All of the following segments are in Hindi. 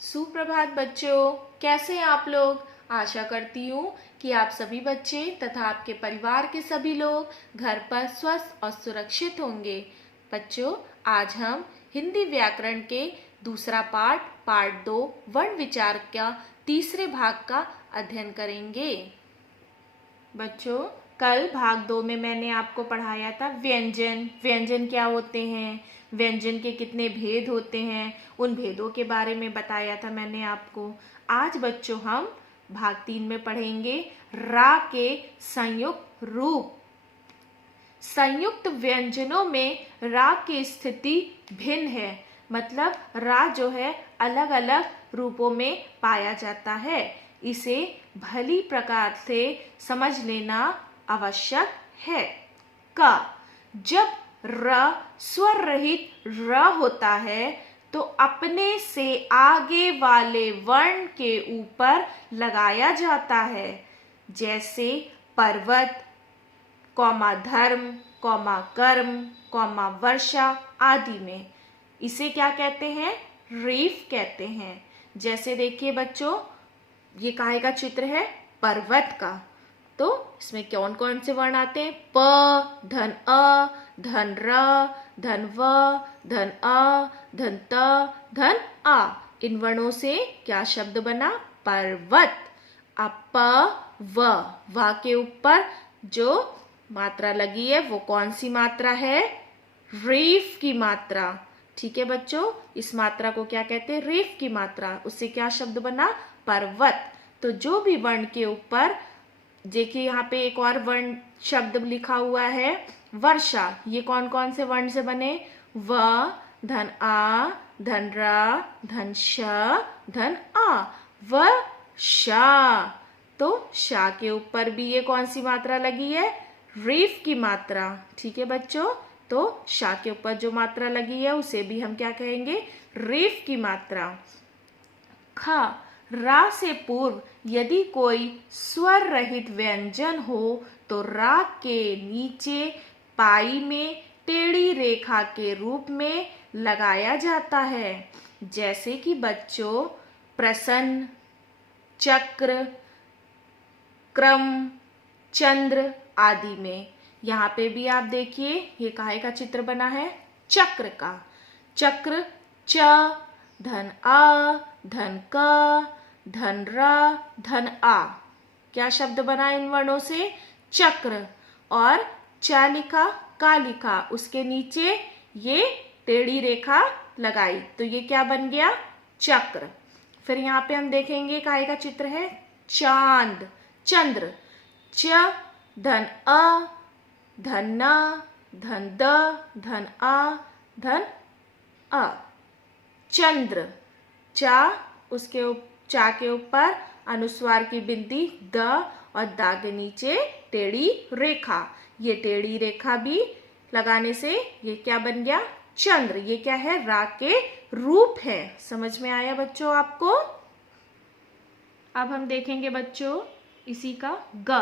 सुप्रभात बच्चों, कैसे हैं आप लोग। आशा करती हूँ कि आप सभी बच्चे तथा आपके परिवार के सभी लोग घर पर स्वस्थ और सुरक्षित होंगे। बच्चों, आज हम हिंदी व्याकरण के दूसरा पार्ट 2 वर्ण विचार का तीसरे भाग का अध्ययन करेंगे। बच्चों, कल भाग 2 में मैंने आपको पढ़ाया था व्यंजन। व्यंजन क्या होते हैं, व्यंजन के कितने भेद होते हैं, उन भेदों के बारे में बताया था मैंने आपको। आज बच्चों हम भाग 3 में पढ़ेंगे रा के संयुक्त रूप। संयुक्त व्यंजनों में रा की स्थिति भिन्न है, मतलब रा जो है अलग अलग रूपों में पाया जाता है। इसे भली प्रकार से समझ लेना आवश्यक है। क, जब र स्वर रहित र होता है तो अपने से आगे वाले वर्ण के ऊपर लगाया जाता है, जैसे पर्वत, कौमा धर्म, कौमा कर्म, कौमा वर्षा आदि में। इसे क्या कहते हैं, रीफ कहते हैं। जैसे देखिए बच्चों, ये काहे का चित्र है, पर्वत का। तो इसमें कौन कौन से वर्ण आते हैं, प, धन अ, धन र, धन व, धन अ, धन त, धन आ। इन वर्णों से क्या शब्द बना, पर्वत। अब प व के ऊपर जो मात्रा लगी है वो कौन सी मात्रा है, रेफ की मात्रा। ठीक है बच्चों, इस मात्रा को क्या कहते हैं, रेफ की मात्रा। उससे क्या शब्द बना, पर्वत। तो जो भी वर्ण के ऊपर, देखिए यहाँ पे एक और वर्ण शब्द लिखा हुआ है वर्षा। ये कौन कौन से वर्ण से बने, व, धन आ, धन रा, धन श, धन आ, वर्षा। तो शा के ऊपर भी ये कौन सी मात्रा लगी है, रेफ की मात्रा। ठीक है बच्चों, तो शा के ऊपर जो मात्रा लगी है उसे भी हम क्या कहेंगे, रेफ की मात्रा। ख, रा से पूर्व यदि कोई स्वर रहित व्यंजन हो तो रा के नीचे पाई में टेढ़ी रेखा के रूप में लगाया जाता है, जैसे कि बच्चों प्रसन्न, चक्र, क्रम, चंद्र आदि में। यहाँ पे भी आप देखिए ये काहे का चित्र बना है, चक्र का। चक्र च, धन आ, धन क, धन र, धन आ। क्या शब्द बना इन वर्णों से, चक्र। और च लिखा, का लिखा, उसके नीचे ये टेढ़ी रेखा लगाई, तो ये क्या बन गया, चक्र। फिर यहाँ पे हम देखेंगे काहे का चित्र है, चांद, चंद्र। च, धन अ, धन न, धन द, धन आ, धन अ, चंद्र। चा, उसके चा के ऊपर अनुस्वार की बिंदी द और दा के नीचे टेढ़ी रेखा। ये टेढ़ी रेखा भी लगाने से ये क्या बन गया, चंद्र। ये क्या है, रा के रूप है। समझ में आया बच्चों आपको। अब हम देखेंगे बच्चों इसी का ग।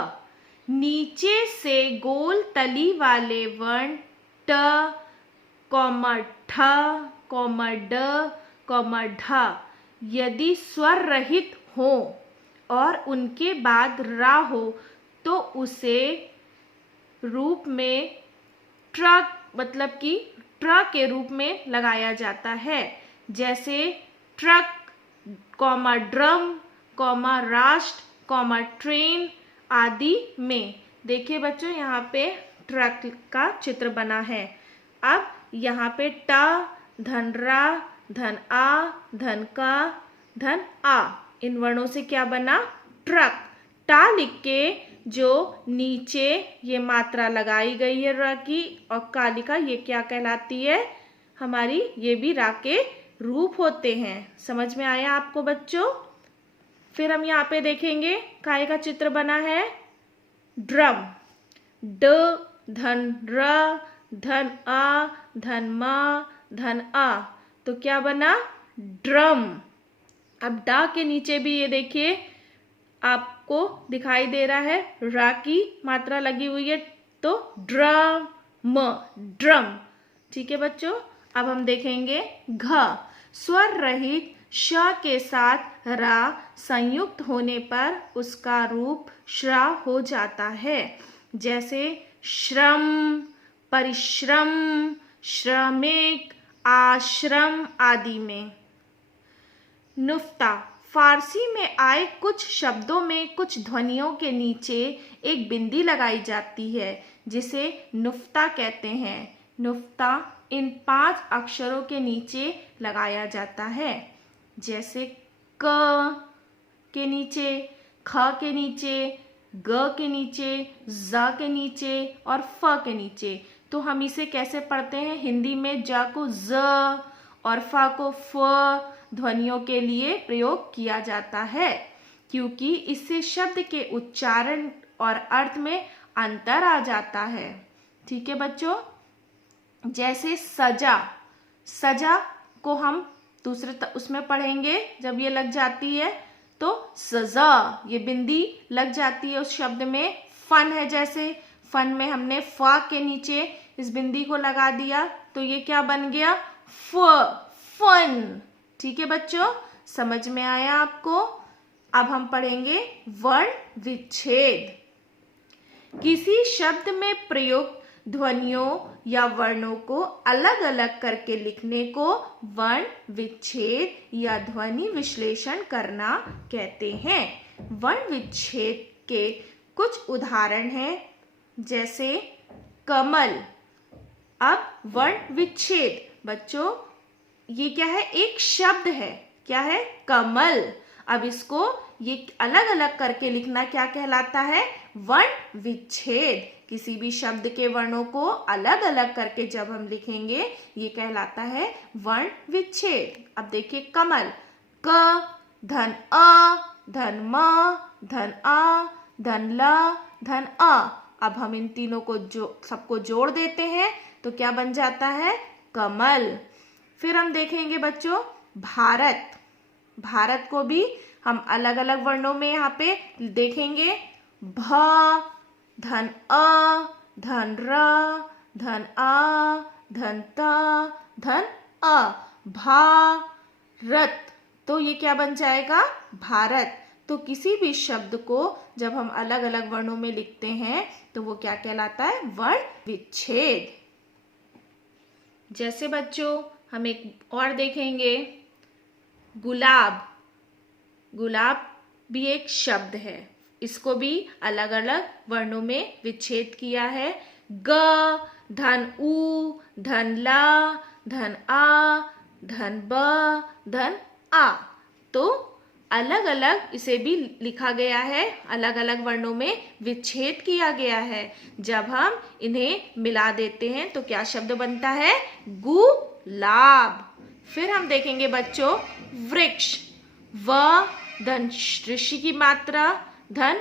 नीचे से गोल तली वाले वर्ण ट, कॉमा ठ, कॉमा ड, कॉमा ढ यदि स्वर रहित हो और उनके बाद रा हो तो उसे रूप में ट्रक, मतलब कि ट्र के रूप में लगाया जाता है, जैसे ट्रक, कॉमा ड्रम, कॉमा राष्ट्र, कॉमा ट्रेन आदि में। देखिए बच्चों यहाँ पे ट्रक का चित्र बना है। अब यहाँ पे ट, धन रा, धन आ, धन का, धन आ, इन वर्णों से क्या बना, ट्रक। टा लिख के जो नीचे ये मात्रा लगाई गई है रा की और का लिखा, ये क्या कहलाती है हमारी, ये भी रा के रूप होते हैं। समझ में आया आपको बच्चों। फिर हम यहाँ पे देखेंगे काय का चित्र बना है, ड्रम। ड, धन र, धन आ, धन मा, धन आ, तो क्या बना, ड्रम। अब डा के नीचे भी ये देखिए आपको दिखाई दे रहा है रा की मात्रा लगी हुई है, तो ड्रम, ड्रम। ठीक है बच्चों। अब हम देखेंगे घ, स्वर रहित श के साथ रा संयुक्त होने पर उसका रूप श्र हो जाता है। जैसे श्रम, परिश्रम, श्रमिक, आश्रम आदि में। नुक्ता, फारसी में आए कुछ शब्दों में कुछ ध्वनियों के नीचे एक बिंदी लगाई जाती है जिसे नुक्ता कहते हैं। नुक्ता इन 5 अक्षरों के नीचे लगाया जाता है। जैसे क के नीचे, ख के नीचे, ग के नीचे, ज के नीचे और फ के नीचे। तो हम इसे कैसे पढ़ते हैं? हिंदी में ज को ज और फ को फ ध्वनियों के लिए प्रयोग किया जाता है, क्योंकि इससे शब्द के उच्चारण और अर्थ में अंतर आ जाता है। ठीक है बच्चों। जैसे सजा, सजा को हम दूसरे उसमें पढ़ेंगे जब ये लग जाती है तो सजा, ये बिंदी लग जाती है उस शब्द में। फन है, जैसे फन में हमने फ के नीचे इस बिंदी को लगा दिया तो ये क्या बन गया? फ, फन। ठीक है बच्चों, समझ में आया आपको? अब हम पढ़ेंगे वर्ण विच्छेद। किसी शब्द में प्रयुक्त ध्वनियों या वर्णों को अलग अलग करके लिखने को वर्ण विच्छेद या ध्वनि विश्लेषण करना कहते हैं। वर्ण विच्छेद के कुछ उदाहरण हैं, जैसे कमल। अब वर्ण विच्छेद बच्चों, ये क्या है? एक शब्द है। क्या है? कमल। अब इसको ये अलग अलग करके लिखना क्या कहलाता है? वर्ण विच्छेद। किसी भी शब्द के वर्णों को अलग अलग करके जब हम लिखेंगे ये कहलाता है वर्ण विच्छेद। अब देखिए कमल, क, धन अ, धन म, धन आ, धन ल, धन अ। अब हम इन तीनों को सबको जोड़ देते हैं तो क्या बन जाता है? कमल। फिर हम देखेंगे बच्चों भारत। भारत को भी हम अलग अलग वर्णों में यहाँ पे देखेंगे। भ, धन अ, धन र, धन आ, धन त, धन अ, भारत। तो ये क्या बन जाएगा? भारत। तो किसी भी शब्द को जब हम अलग अलग वर्णों में लिखते हैं तो वो क्या कहलाता है? वर्ण विच्छेद। जैसे बच्चों हम एक और देखेंगे, गुलाब। गुलाब भी एक शब्द है, इसको भी अलग अलग वर्णों में विच्छेद किया है। ग, धन उ, धन ला, धन आ, धन ब, धन आ। तो अलग अलग इसे भी लिखा गया है, अलग अलग वर्णों में विच्छेद किया गया है। जब हम इन्हें मिला देते हैं तो क्या शब्द बनता है? गुलाब। फिर हम देखेंगे बच्चों वृक्ष। व, धन ऋषि की मात्रा, धन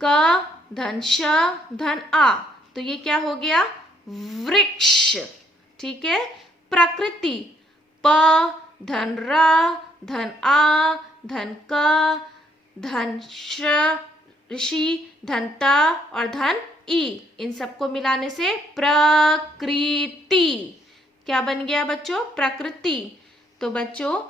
क, धन श, धन आ। तो ये क्या हो गया? वृक्ष। ठीक है। प्रकृति। प, धन र, धन आ, धन क, धन श, ऋषि, धन त और धन ई। इन सबको मिलाने से प्रकृति क्या बन गया बच्चों? प्रकृति। तो बच्चों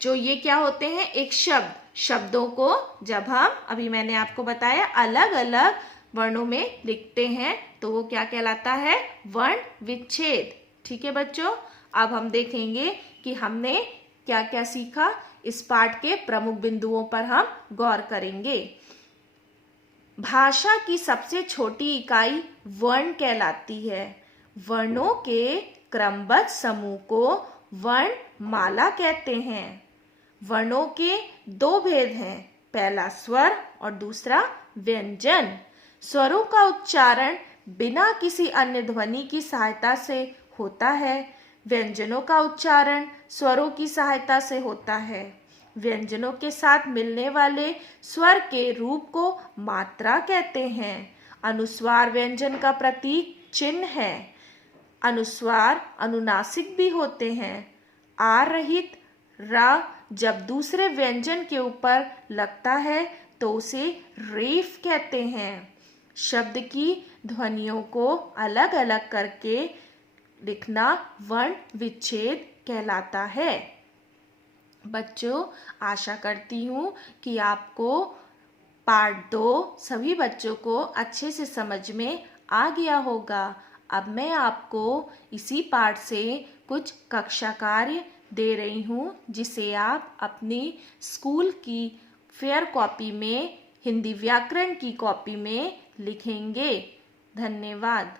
जो ये क्या होते हैं? एक शब्द। शब्दों को जब हम, अभी मैंने आपको बताया, अलग अलग वर्णों में लिखते हैं तो वो क्या कहलाता है? वर्ण विच्छेद। ठीक है बच्चों। अब हम देखेंगे कि हमने क्या क्या सीखा। इस पाठ के प्रमुख बिंदुओं पर हम गौर करेंगे। भाषा की सबसे छोटी इकाई वर्ण कहलाती है। वर्णों के क्रमबद्ध समूह को वर्णमाला कहते हैं। वर्णों के 2 भेद हैं, पहला स्वर और दूसरा व्यंजन। स्वरों का उच्चारण बिना किसी अन्य ध्वनि की सहायता से होता है। व्यंजनों का उच्चारण स्वरों की सहायता से होता है। व्यंजनों के साथ मिलने वाले स्वर के रूप को मात्रा कहते हैं। अनुस्वार व्यंजन का प्रतीक चिन्ह है। अनुस्वार अनुनासिक भी होते हैं। आर रहित र जब दूसरे व्यंजन के ऊपर लगता है तो उसे रेफ कहते हैं। शब्द की ध्वनियों को अलग अलग करके लिखना वर्ण विच्छेद कहलाता है। बच्चों, आशा करती हूँ कि आपको पार्ट 2 सभी बच्चों को अच्छे से समझ में आ गया होगा। अब मैं आपको इसी पार्ट से कुछ कक्षा कार्य दे रही हूँ जिसे आप अपनी स्कूल की फेयर कॉपी में हिंदी व्याकरण की कॉपी में लिखेंगे। धन्यवाद।